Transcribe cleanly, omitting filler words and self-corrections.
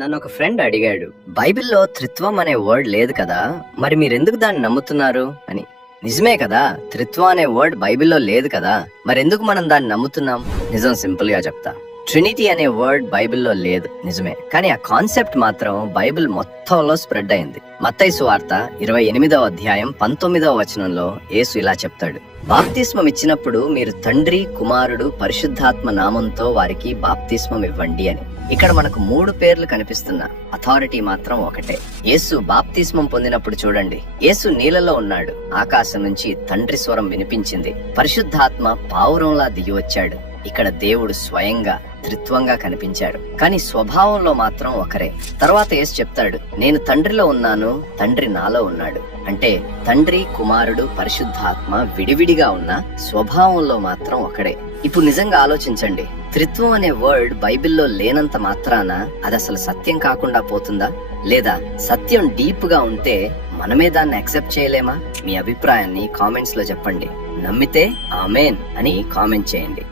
నన్ను ఒక ఫ్రెండ్ అడిగాడు, బైబిల్లో త్రిత్వం అనే వర్డ్ లేదు కదా, మరి మీరెందుకు దాన్ని నమ్ముతున్నారు అని. నిజమే కదా, త్రిత్వం అనే వర్డ్ బైబిల్లో లేదు కదా, మరెందుకు మనం దాన్ని నమ్ముతున్నాం? నిజం సింపుల్ గా చెప్తా. ట్రినిటీ అనే వర్డ్ బైబిల్లో లేదు, నిజమే. కానీ ఆ కాన్సెప్ట్ మాత్రం బైబిల్ మొత్తంలో స్ప్రెడ్ అయింది. మత్తయి సువార్త 28వ అధ్యాయం 19వ వచనంలో యేసు ఇలా చెప్తాడు, బాప్తిస్మం ఇచ్చినప్పుడు మీరు తండ్రి, కుమారుడు, పరిశుద్ధాత్మ నామంతో వారికి బాప్తిస్మం ఇవ్వండి అని. ఇక్కడ మనకు 3 పేర్లు కనిపిస్తున్నా అథారిటీ మాత్రం ఒకటే. యేసు బాప్తిస్మం పొందినప్పుడు చూడండి, యేసు నీళ్ళలో ఉన్నాడు, ఆకాశం నుంచి తండ్రి స్వరం వినిపించింది, పరిశుద్ధాత్మ పావురంలా దిగి వచ్చాడు. ఇక్కడ దేవుడు స్వయంగా త్రిత్వంగా కనిపించాడు, కానీ స్వభావంలో మాత్రం ఒకరే. తర్వాత యేసు చెప్తాడు, నేను తండ్రిలో ఉన్నాను, తండ్రి నాలో ఉన్నాడు. అంటే తండ్రి, కుమారుడు, పరిశుద్ధాత్మ విడివిడిగా ఉన్న స్వభావంలో మాత్రం ఒకడే. ఇప్పుడు నిజంగా ఆలోచించండి, త్రిత్వం అనే వర్డ్ బైబిల్లో లేనంత మాత్రాన అది అసలు సత్యం కాకుండా పోతుందా? లేదా సత్యం డీప్ గా ఉంటే మనమే దాన్ని యాక్సెప్ట్ చేయలేమా? మీ అభిప్రాయాన్ని కామెంట్స్ లో చెప్పండి. నమ్మితే ఆమెన్ అని కామెంట్ చేయండి.